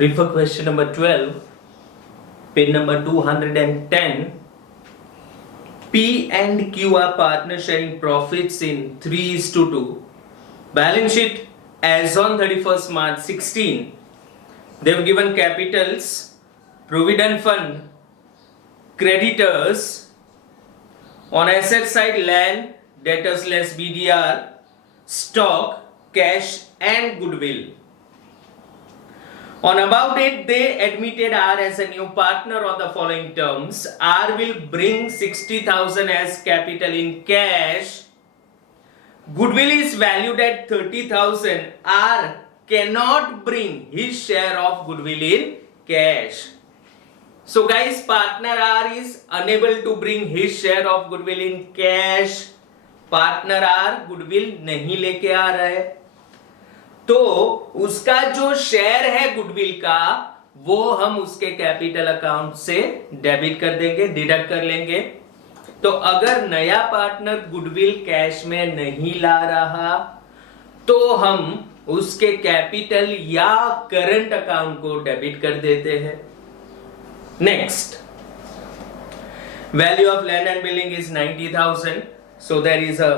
Refer question number 12, page number 210. P and Q are partner sharing profits in 3:2. Balance sheet as on 31st March 16. They have given capitals, provident fund, creditors, on asset side land, debtors less BDR, stock, cash and goodwill. On about date, they admitted R as a new partner on the following terms. R will bring 60,000 as capital in cash. Goodwill is valued at 30,000. R cannot bring his share of goodwill in cash. So guys, partner R is unable to bring his share of goodwill in cash. Partner R goodwill नहीं लेके आ रहा है, तो उसका जो share है goodwill का वो हम उसके कैपिटल अकाउंट से डेबिट कर देंगे, डिडक्ट कर लेंगे। तो अगर नया पार्टनर गुडविल कैश में नहीं ला रहा तो हम उसके कैपिटल या करंट अकाउंट को डेबिट कर देते हैं। Next, value of land and building is 90,000, so there is a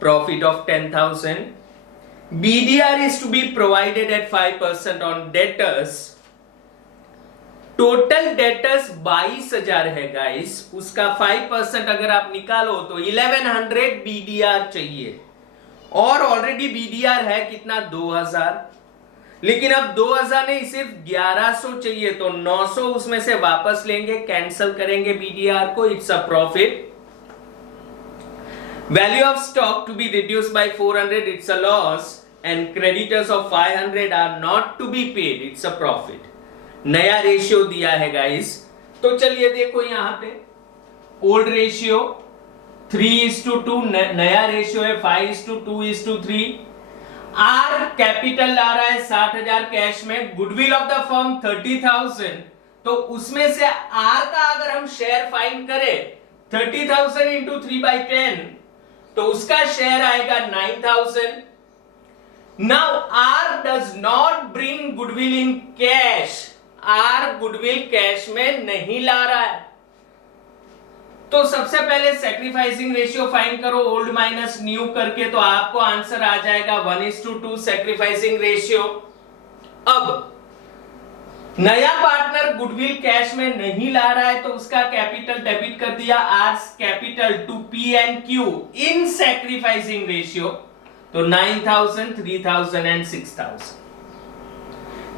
profit of 10,000। BDR is to be provided at 5% on debtors. Total debtors 22,000 है गाइस, उसका 5% अगर आप निकालो तो 1100 BDR चाहिए, और ऑलरेडी BDR है कितना 2000, लेकिन अब 2000 नहीं सिर्फ 1100 चाहिए, तो 900 उसमें से वापस लेंगे, कैंसिल करेंगे BDR को, it's a profit. Value of stock to be reduced by 400, it's a loss, and creditors of 500 are not to be paid, it's a profit. नया रेशियो दिया है गाइस, तो चलिए देखो यहां पे ओल्ड रेशियो 3:2, नया रेशियो है 5:2:3। आर कैपिटल ला रहा है 60,000 कैश में, गुडविल ऑफ द फर्म 30,000, तो उसमें से आर का अगर हम शेयर फाइंड करें 30,000 इंटू 3/10, तो उसका शेयर आएगा 9,000। Now R does not bring goodwill in cash, R goodwill cash में नहीं ला रहा है, तो सबसे पहले सैक्रिफाइसिंग रेशियो फाइंड करो ओल्ड माइनस न्यू करके, तो आपको आंसर आ जाएगा 1:2 सैक्रिफाइसिंग रेशियो। अब नया पार्टनर गुडविल कैश में नहीं ला रहा है, तो उसका कैपिटल डेबिट कर दिया, R's capital to P and Q in sacrificing ratio, तो 9,000, 3,000 एंड 6,000।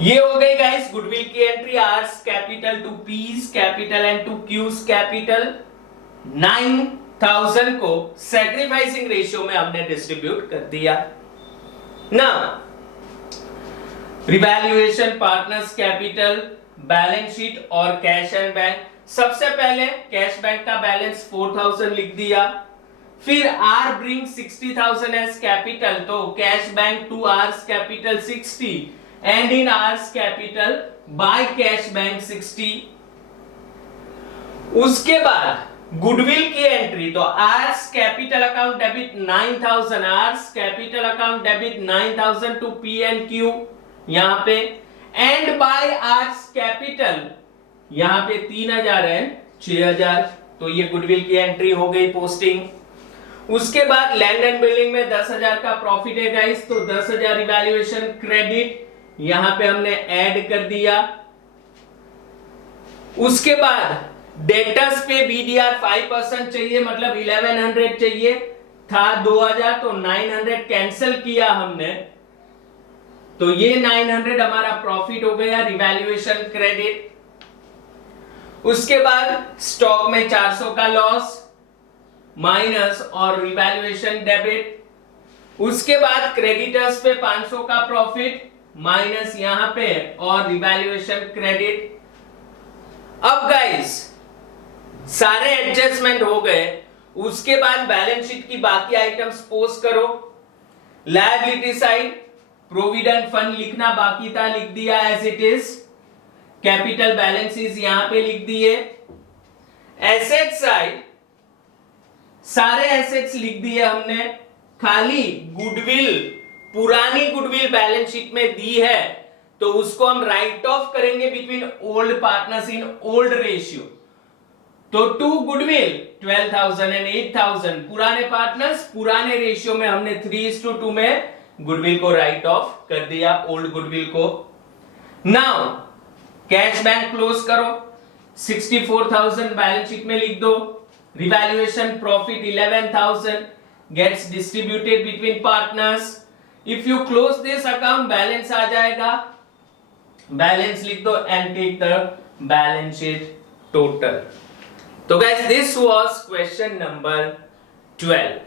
ये हो गई गाइस गुडविल की एंट्री, R's capital to P's capital and to Q's capital. 9,000 को सैक्रिफाइसिंग रेशियो में हमने डिस्ट्रीब्यूट कर दिया। ना revaluation, partners capital, balance sheet और कैश एंड बैंक। सबसे पहले कैश बैंक का बैलेंस 4,000 लिख दिया, फिर आर ब्रिंग 60,000 एज कैपिटल, तो cash bank to R's capital 60 and in R's capital by cash bank 60। उसके बाद गुडविल की एंट्री, तो R's capital account debit 9,000, R's capital account debit 9,000 to P and Q यहां पे, एंड बाय आर्स कैपिटल यहां पे 3,000 एंड 6,000, तो ये गुडविल की एंट्री हो गई पोस्टिंग। उसके बाद लैंड एंड बिल्डिंग में 10,000 का प्रॉफिट है गाइस, तो 10,000 इवैल्यूएशन क्रेडिट यहां पे हमने ऐड कर दिया। उसके बाद डेटर्स पे BDR 5% चाहिए, मतलब 1100 चाहिए था 2000, तो 900 कैंसिल किया हमने, तो ये 900 हमारा प्रॉफिट हो गया, रिवैल्यूएशन क्रेडिट। उसके बाद स्टॉक में 400 का लॉस माइनस और रिवैल्यूएशन डेबिट। उसके बाद क्रेडिटर्स पे 500 का प्रॉफिट माइनस यहां पे और रिवैल्यूएशन क्रेडिट। अब गाइस सारे एडजस्टमेंट हो गए, उसके बाद बैलेंस शीट की बाकी आइटम्स पोस्ट करो। लायबिलिटी साइड प्रोविडेंट फंड लिखना बाकी था, लिख दिया as it is, capital balances यहां पे लिख दिए। एसेट साइड सारे एसेट्स लिख दिए हमने, खाली गुडविल पुरानी गुडविल बैलेंस शीट में दी है तो उसको हम राइट ऑफ करेंगे between old partners in old ratio. तो टू गुडविल 12,000 एंड 8,000 पुराने पार्टनर्स, पुराने रेशियो में हमने 3:2 में गुडविल को राइट ऑफ कर दिया, ओल्ड गुडविल को। नाउ कैश बैंक क्लोज करो, 64,000 बैलेंस शीट में लिख दो, revaluation profit 11,000 gets distributed between partners. If you close this account balance आ जाएगा, बैलेंस लिख दो and take the balance sheet total. तो guys this was question number 12।